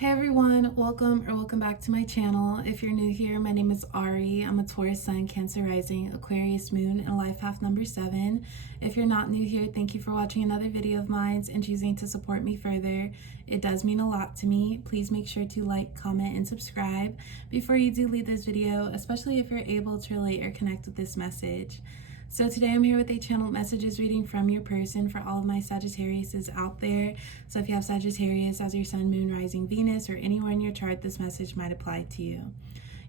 Hey everyone, welcome back to my channel. If you're new here, my name is Ari. I'm a Taurus Sun, Cancer Rising, Aquarius Moon, and Life Path number 7. If you're not new here, thank you for watching another video of mine and choosing to support me further. It does mean a lot to me. Please make sure to like, comment, and subscribe before you do leave this video, especially if you're able to relate or connect with this message. So today I'm here with a channeled messages reading from your person for all of my Sagittariuses out there. So if you have Sagittarius as your sun, moon, rising, Venus, or anywhere in your chart, this message might apply to you.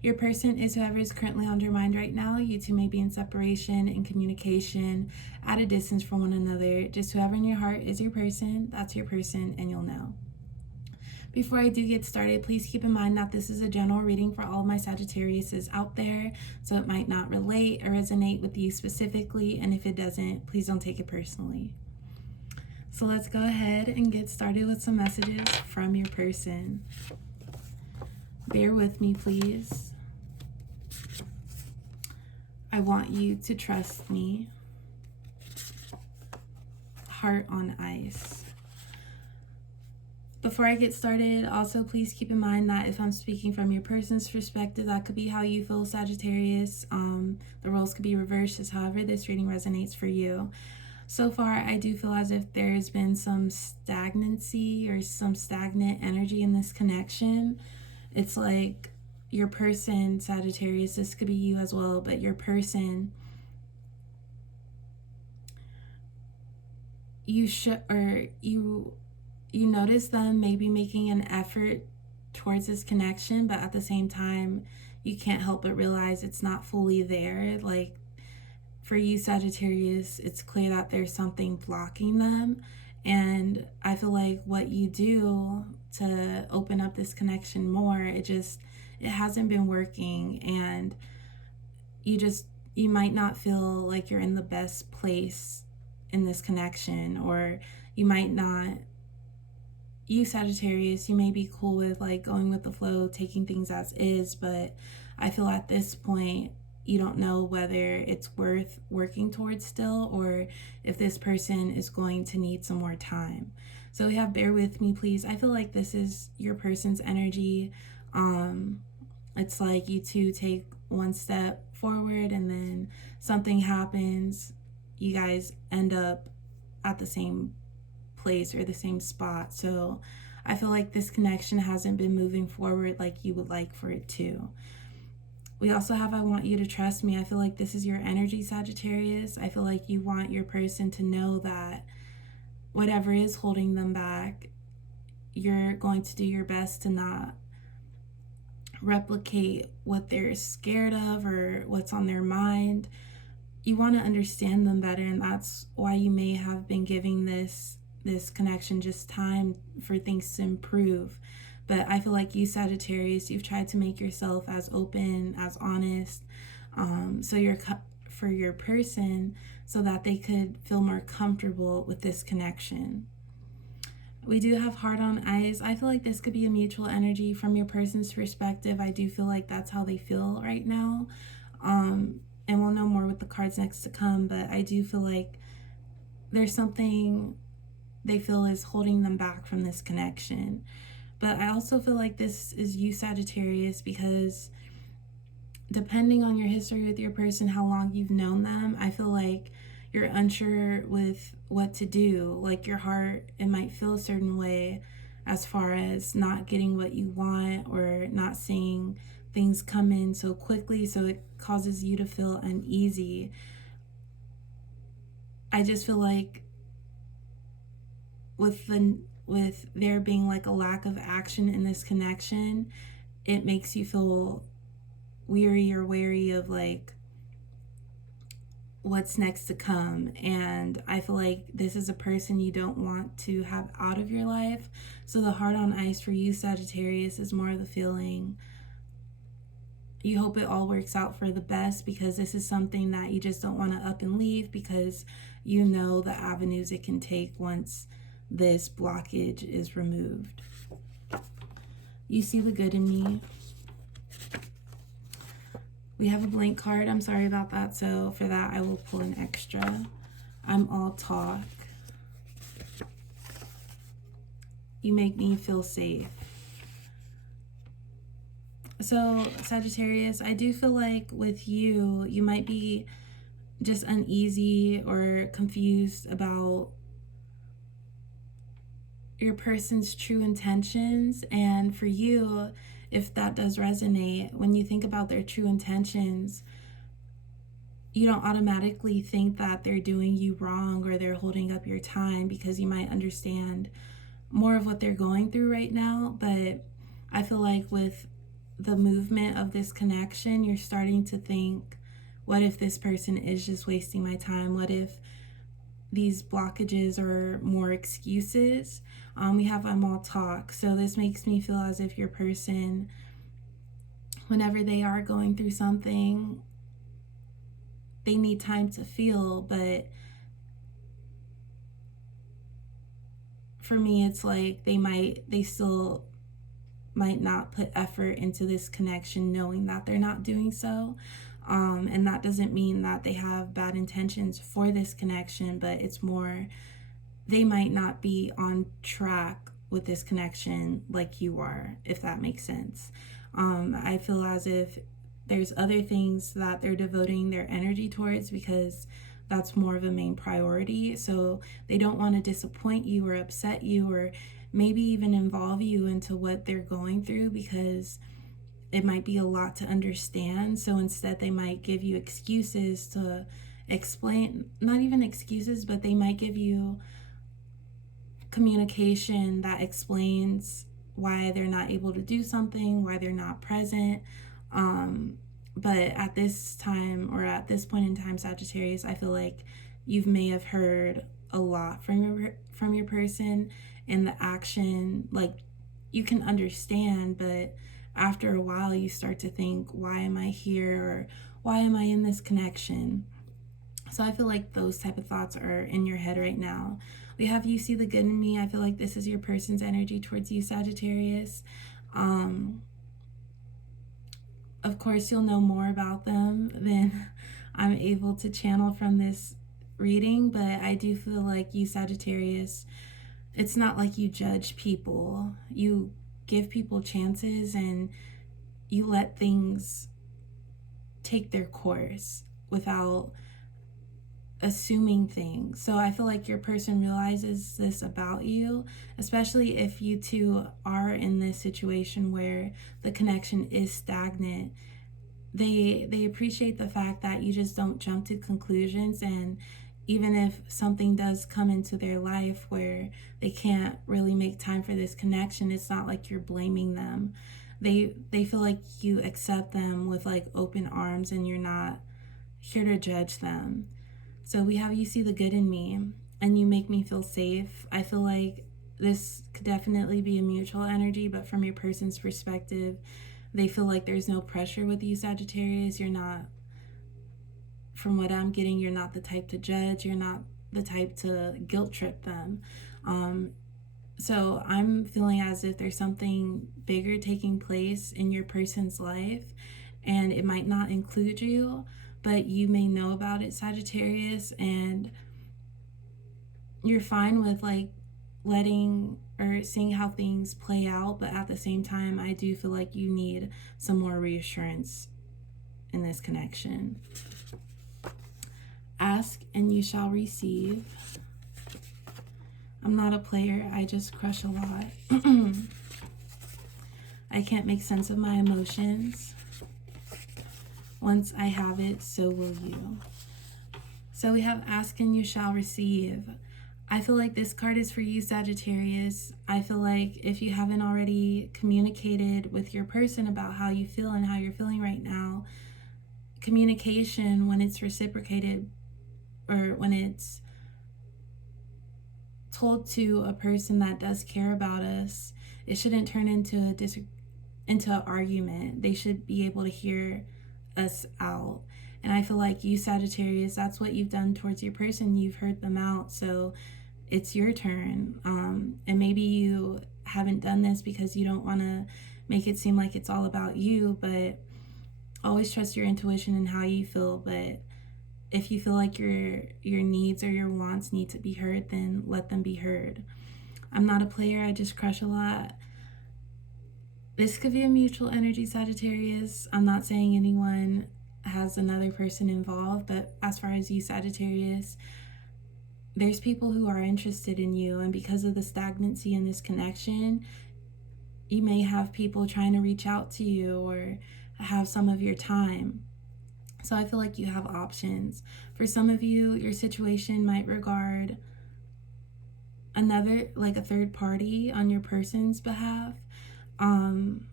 Your person is whoever is currently on your mind right now. You two may be in separation, in communication, at a distance from one another. Just whoever in your heart is your person, that's your person, and you'll know. Before I do get started, please keep in mind that this is a general reading for all of my Sagittariuses out there, so it might not relate or resonate with you specifically, and if it doesn't, please don't take it personally. So let's go ahead and get started with some messages from your person. Bear with me, please. I want you to trust me. Heart on ice. Before I get started, also please keep in mind that if I'm speaking from your person's perspective, that could be how you feel, Sagittarius. The roles could be reversed, just however this reading resonates for you. So far, I do feel as if there's been some stagnancy or some stagnant energy in this connection. It's like your person, Sagittarius, this could be you as well, but your person, you notice them maybe making an effort towards this connection, but at the same time, you can't help but realize it's not fully there. Like for you, Sagittarius, it's clear that there's something blocking them. And I feel like what you do to open up this connection more, it hasn't been working. And you might not feel like you're in the best place in this connection, or you might not. You, Sagittarius, you may be cool with like going with the flow, taking things as is, but I feel at this point you don't know whether it's worth working towards still, or if this person is going to need some more time. So we have bear with me, please. I feel like this is your person's energy. It's like you two take one step forward and then something happens. You guys end up at the same place or the same spot. So I feel like this connection hasn't been moving forward like you would like for it to. We also have I want you to trust me. I feel like this is your energy, Sagittarius. I feel like you want your person to know that whatever is holding them back, you're going to do your best to not replicate what they're scared of or what's on their mind. You want to understand them better, and that's why you may have been giving this connection just time for things to improve. But I feel like you, Sagittarius, you've tried to make yourself as open, as honest, for your person, so that they could feel more comfortable with this connection. We do have heart on ice. I feel like this could be a mutual energy from your person's perspective. I do feel like that's how they feel right now. And we'll know more with the cards next to come, but I do feel like there's something they feel is holding them back from this connection. But I also feel like this is you, Sagittarius, because depending on your history with your person, how long you've known them, I feel like you're unsure with what to do. Like your heart, it might feel a certain way as far as not getting what you want or not seeing things come in so quickly, so it causes you to feel uneasy. I just feel like with there being like a lack of action in this connection, it makes you feel weary or wary of like what's next to come. And I feel like this is a person you don't want to have out of your life. So the heart on ice for you, Sagittarius, is more of the feeling you hope it all works out for the best, because this is something that you just don't want to up and leave, because you know the avenues it can take once this blockage is removed. You see the good in me. We have a blank card. I'm sorry about that. So for that, I will pull an extra. I'm all talk. You make me feel safe. So, Sagittarius, I do feel like with you, you might be just uneasy or confused about your person's true intentions. And for you, if that does resonate, when you think about their true intentions, you don't automatically think that they're doing you wrong or they're holding up your time, because you might understand more of what they're going through right now. But I feel like with the movement of this connection, you're starting to think, what if this person is just wasting my time? What if these blockages are more excuses? We have I'm all talk. So this makes me feel as if your person, whenever they are going through something, they need time to feel. But for me, it's like they still might not put effort into this connection, knowing that they're not doing so. And that doesn't mean that they have bad intentions for this connection, but it's more they might not be on track with this connection like you are, if that makes sense. I feel as if there's other things that they're devoting their energy towards, because that's more of a main priority. So they don't want to disappoint you or upset you, or maybe even involve you into what they're going through, because it might be a lot to understand. So instead, they might give you excuses to explain, not even excuses, but they might give you communication that explains why they're not able to do something, why they're not present. But at this time, or at this point in time, Sagittarius, I feel like you may have heard a lot from your person, and the action, like, you can understand, but after a while you start to think, why am I here, or why am I in this connection? So I feel like those type of thoughts are in your head right now. We have you see the good in me. I feel like this is your person's energy towards you, Sagittarius. Of course, you'll know more about them than I'm able to channel from this reading, but I do feel like you, Sagittarius, it's not like you judge people. You give people chances and you let things take their course without assuming things. So I feel like your person realizes this about you, especially if you two are in this situation where the connection is stagnant. They appreciate the fact that you just don't jump to conclusions, and even if something does come into their life where they can't really make time for this connection, it's not like you're blaming them. They feel like you accept them with like open arms, and you're not here to judge them. So we have you see the good in me, and you make me feel safe. I feel like this could definitely be a mutual energy, but from your person's perspective, they feel like there's no pressure with you, Sagittarius. You're not, from what I'm getting, you're not the type to judge. You're not the type to guilt trip them. So I'm feeling as if there's something bigger taking place in your person's life, and it might not include you, but you may know about it, Sagittarius, and you're fine with like letting or seeing how things play out. But at the same time, I do feel like you need some more reassurance in this connection. Ask and you shall receive. I'm not a player, I just crush a lot. I can't make sense of my emotions. Once I have it, so will you. So we have ask and you shall receive. I feel like this card is for you, Sagittarius. I feel like if you haven't already communicated with your person about how you feel and how you're feeling right now, communication, when it's reciprocated or when it's told to a person that does care about us, it shouldn't turn into an argument. They should be able to hear us out. And I feel like you, Sagittarius, that's what you've done towards your person. You've heard them out, so it's your turn. And maybe you haven't done this because you don't want to make it seem like it's all about you, but always trust your intuition and how you feel. But if you feel like your needs or your wants need to be heard, then let them be heard. I'm not a player, I just crush a lot. This could be a mutual energy, Sagittarius. I'm not saying anyone has another person involved, but as far as you, Sagittarius, there's people who are interested in you, and because of the stagnancy in this connection, you may have people trying to reach out to you or have some of your time. So I feel like you have options. For some of you, your situation might regard another, like a third party on your person's behalf, and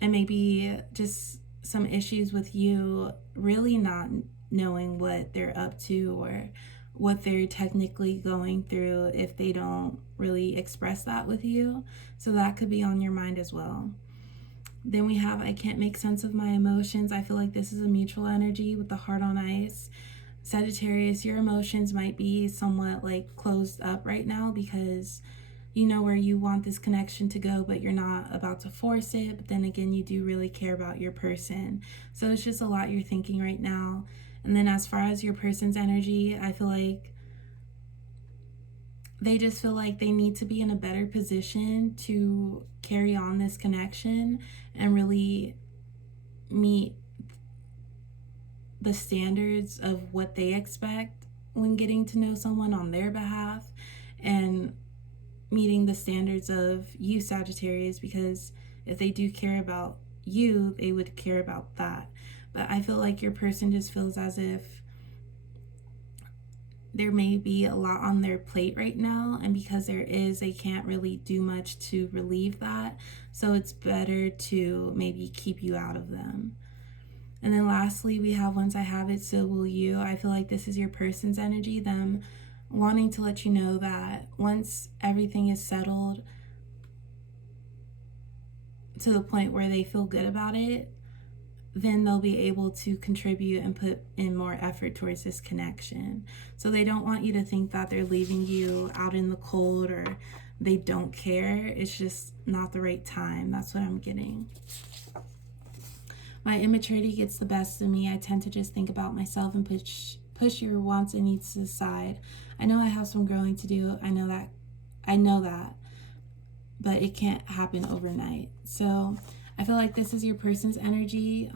maybe just some issues with you really not knowing what they're up to or what they're technically going through if they don't really express that with you. So that could be on your mind as well. Then we have, I can't make sense of my emotions. I feel like this is a mutual energy with the heart on ice. Sagittarius, your emotions might be somewhat like closed up right now because you know where you want this connection to go, but you're not about to force it. But then again, you do really care about your person. So it's just a lot you're thinking right now. And then as far as your person's energy, I feel like they just feel like they need to be in a better position to carry on this connection and really meet the standards of what they expect when getting to know someone on their behalf, and meeting the standards of you, Sagittarius, because if they do care about you, they would care about that. But I feel like your person just feels as if there may be a lot on their plate right now, and because there is, they can't really do much to relieve that. So it's better to maybe keep you out of them. And then lastly, we have once I have it, so will you. I feel like this is your person's energy, them wanting to let you know that once everything is settled to the point where they feel good about it, then they'll be able to contribute and put in more effort towards this connection. So they don't want you to think that they're leaving you out in the cold or they don't care. It's just not the right time. That's what I'm getting. My immaturity gets the best of me. I tend to just think about myself and push your wants and needs to the side. I know I have some growing to do. I know that, but it can't happen overnight. So I feel like this is your person's energy,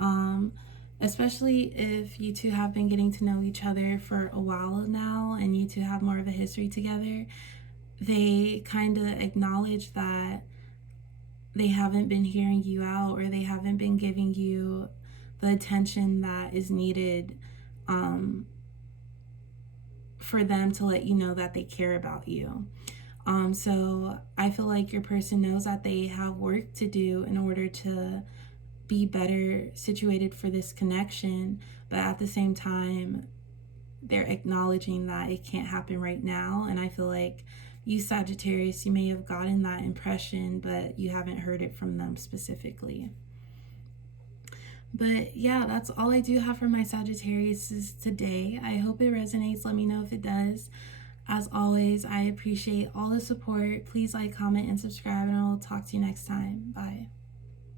especially if you two have been getting to know each other for a while now and you two have more of a history together. They kind of acknowledge that they haven't been hearing you out, or they haven't been giving you the attention that is needed for them to let you know that they care about you. So I feel like your person knows that they have work to do in order to be better situated for this connection, but at the same time, they're acknowledging that it can't happen right now. And I feel like you, Sagittarius, you may have gotten that impression, but you haven't heard it from them specifically. But yeah, that's all I do have for my Sagittarius today. I hope it resonates. Let me know if it does. As always, I appreciate all the support. Please like, comment, and subscribe, and I'll talk to you next time. Bye.